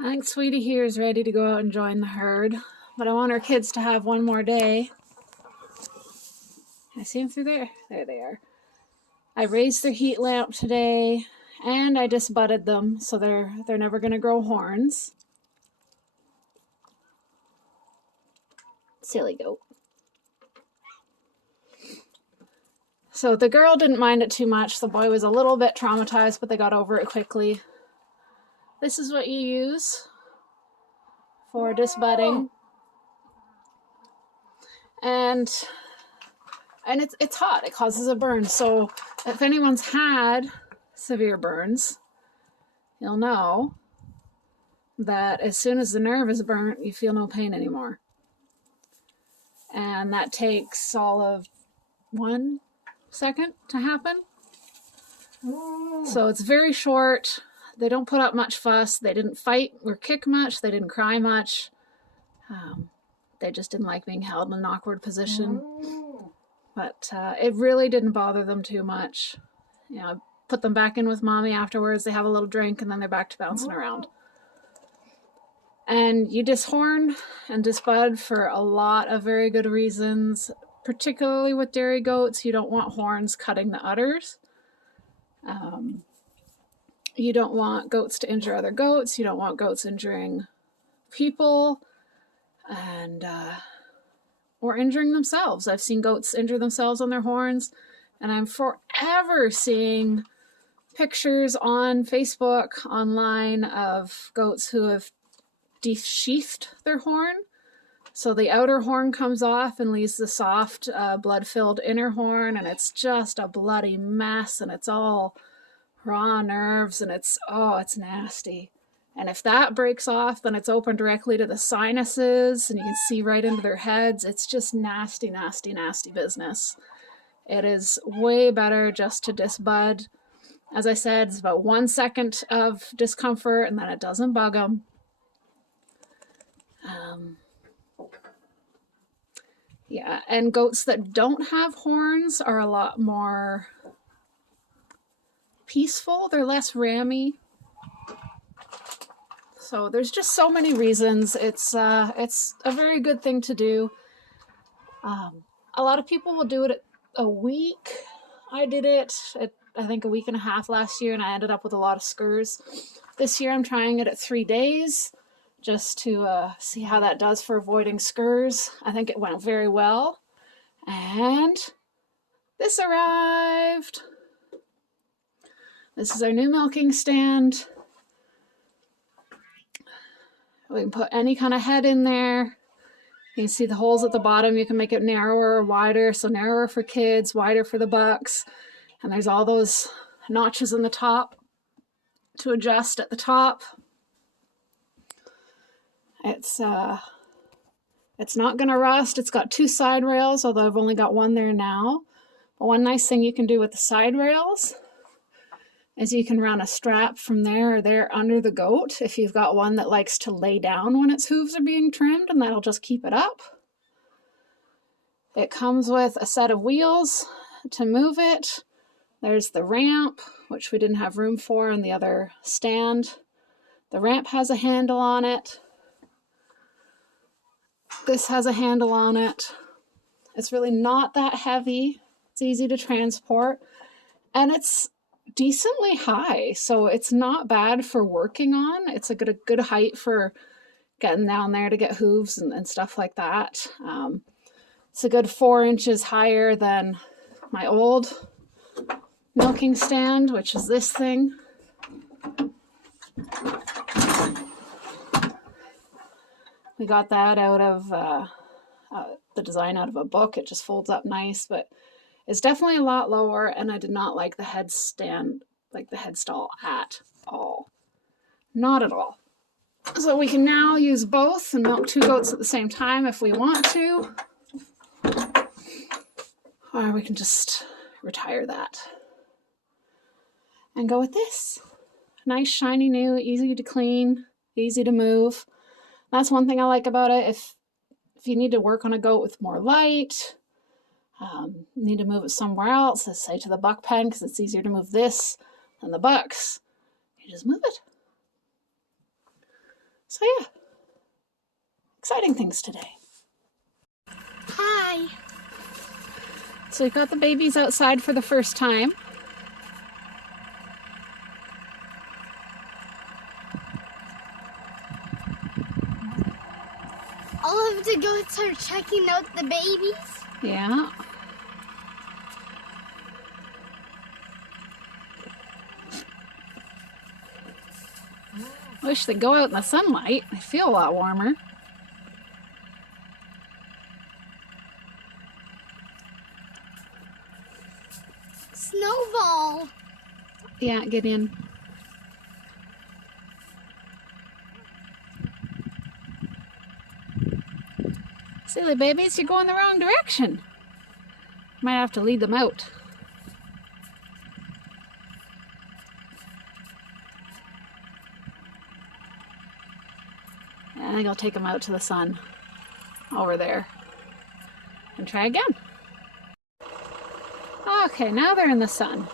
I think Sweetie here is ready to go out and join the herd, but I want our kids to have one more day. I see them through there. There they are. I raised their heat lamp today, and I just budded them, so they're never going to grow horns. Silly goat. So the girl didn't mind it too much. The boy was a little bit traumatized, but they got over it quickly. This is what you use for disbudding. And it's hot. It causes a burn. So if anyone's had severe burns, you'll know that as soon as the nerve is burnt, you feel no pain anymore. And that takes all of 1 second to happen. So it's very short. They don't put up much fuss. They didn't fight or kick much. They didn't cry much. They just didn't like being held in an awkward position. But it really didn't bother them too much. You know, I put them back in with mommy afterwards. They have a little drink and then they're back to bouncing around. And you dishorn and disbud for a lot of very good reasons, particularly with dairy goats. You don't want horns cutting the udders. You don't want goats to injure other goats. You don't want goats injuring people and or injuring themselves. I've seen goats injure themselves on their horns, and I'm forever seeing pictures on Facebook, online, of goats who have desheathed their horn. So the outer horn comes off and leaves the soft, blood-filled inner horn, and it's just a bloody mess, and it's all raw nerves, and it's nasty. And if that breaks off, then it's open directly to the sinuses, and you can see right into their heads. It's just nasty, nasty, nasty business. It is way better just to disbud. As I said, it's about 1 second of discomfort, and then it doesn't bug them. Yeah, and goats that don't have horns are a lot more peaceful. They're less rammy. So there's just so many reasons. It's a very good thing to do. A lot of people will do it a week. I did it at, I think, a week and a half last year, and I ended up with a lot of scurs. This year I'm trying it at 3 days, just to see how that does for avoiding scurs. I think it went very well. And this arrived. This is our new milking stand. We can put any kind of head in there. You can see the holes at the bottom. You can make it narrower or wider. So narrower for kids, wider for the bucks. And there's all those notches in the top to adjust at the top. It's not going to rust. It's got 2 side rails, although I've only got 1 there now. But one nice thing you can do with the side rails is you can run a strap from there or there under the goat if you've got one that likes to lay down when its hooves are being trimmed, and that'll just keep it up. It comes with a set of wheels to move it. There's the ramp, which we didn't have room for in the other stand. The ramp has a handle on it. This has a handle on it. It's really not that heavy. It's easy to transport, and it's decently high, so it's not bad for working on. It's a good height for getting down there to get hooves and stuff like that. It's a good 4 inches higher than my old milking stand, which is this thing. We got that out of the design out of a book. It just folds up nice, but it's definitely a lot lower, and I did not like the headstand, like the headstall at all. Not at all. So we can now use both and milk 2 goats at the same time if we want to. Or we can just retire that and go with this. Nice, shiny, new, easy to clean, easy to move. That's one thing I like about it. If you need to work on a goat with more light, need to move it somewhere else, let's say to the buck pen, because it's easier to move this than the bucks, you just move it. So yeah, exciting things today. Hi. So we've got the babies outside for the first time. All of the goats are checking out the babies. Yeah. Wish they'd go out in the sunlight. They feel a lot warmer. Snowball. Yeah, Gideon. Silly babies, you're going the wrong direction. Might have to lead them out. I think I'll take them out to the sun over there and try again. Okay, now they're in the sun.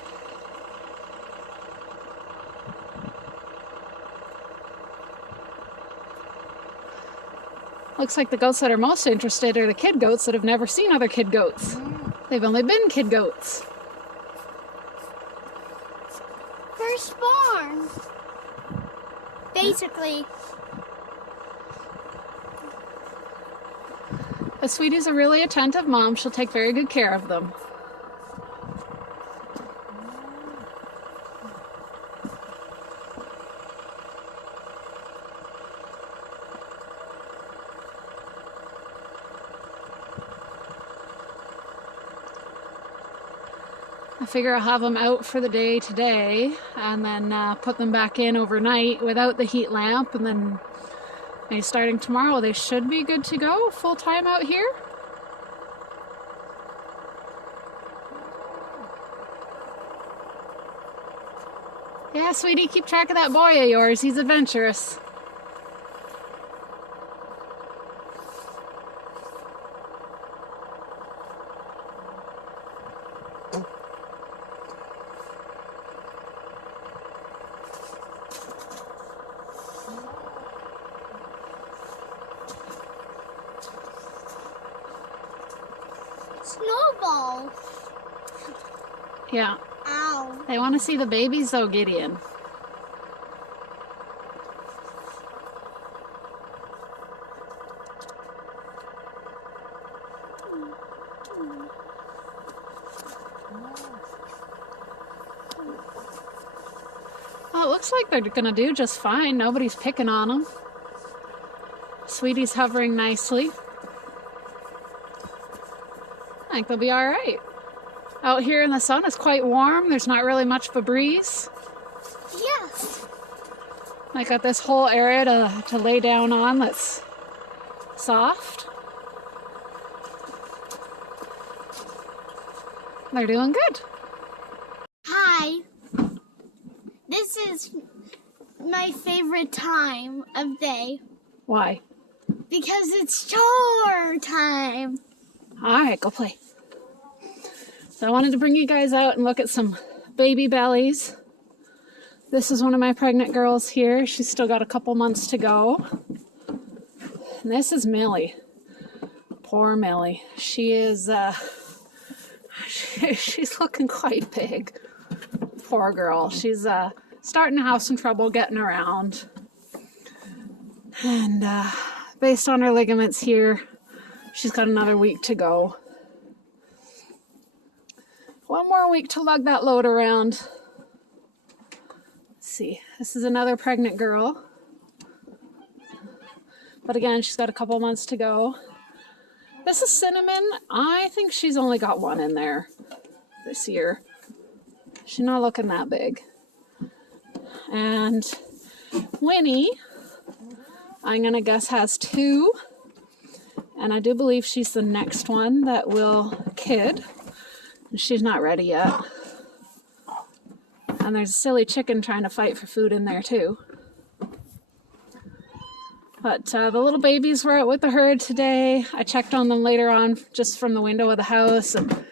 Looks like the goats that are most interested are the kid goats that have never seen other kid goats. They've only been kid goats. Firstborn. Basically. But Sweetie's a really attentive mom. She'll take very good care of them. I figure I'll have them out for the day today and then put them back in overnight without the heat lamp, and then maybe starting tomorrow they should be good to go full time out here. Yeah, Sweetie, keep track of that boy of yours. He's adventurous. Snowball. Yeah. Ow. They want to see the babies though, Gideon. Well, it looks like they're gonna do just fine. Nobody's picking on them. Sweetie's hovering nicely. I think they'll be all right. Out here in the sun, it's quite warm. There's not really much of a breeze. Yes. I got this whole area to lay down on that's soft. They're doing good. Hi. This is my favorite time of day Why? because it's chore time. All right, go play. So I wanted to bring you guys out and look at some baby bellies. This is one of my pregnant girls here. She's still got a couple months to go. And this is Millie. Poor Millie. She is, she's looking quite big. Poor girl. She's starting to have some trouble getting around. And based on her ligaments here, she's got another week to go. One more week to lug that load around. Let's see. This is another pregnant girl. But again, she's got a couple months to go. This is Cinnamon. I think she's only got one in there this year. She's not looking that big. And Winnie, I'm going to guess, has two. And I do believe she's the next one that will kid. She's not ready yet. And there's a silly chicken trying to fight for food in there too. But the little babies were out with the herd today. I checked on them later on just from the window of the house, and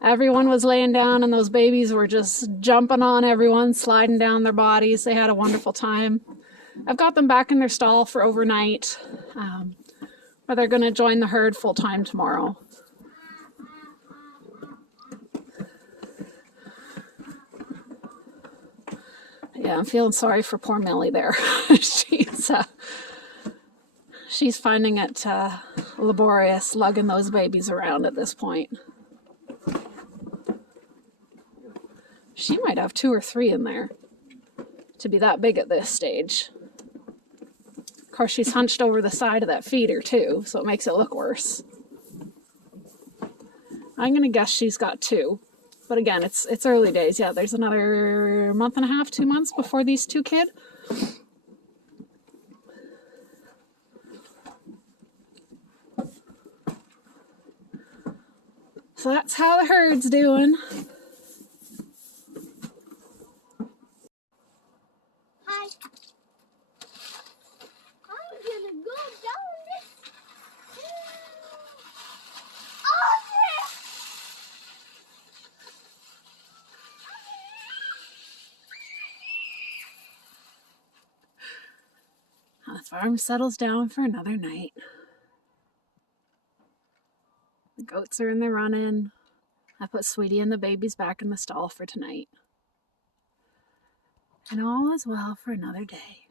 everyone was laying down and those babies were just jumping on everyone, sliding down their bodies. They had a wonderful time. I've got them back in their stall for overnight, but they're going to join the herd full time tomorrow. Yeah, I'm feeling sorry for poor Millie there. She's finding it laborious lugging those babies around at this point. She might have 2 or 3 in there to be that big at this stage. Of course, she's hunched over the side of that feeder too, so it makes it look worse. I'm gonna guess she's got 2, but again, it's early days. Yeah, there's another month and a half, 2 months before these 2 kid. So that's how the herd's doing. Hi. I'm gonna go down this. Oh, yeah. The farm settles down for another night. The goats are in the run-in. I put Sweetie and the babies back in the stall for tonight. And all is well for another day.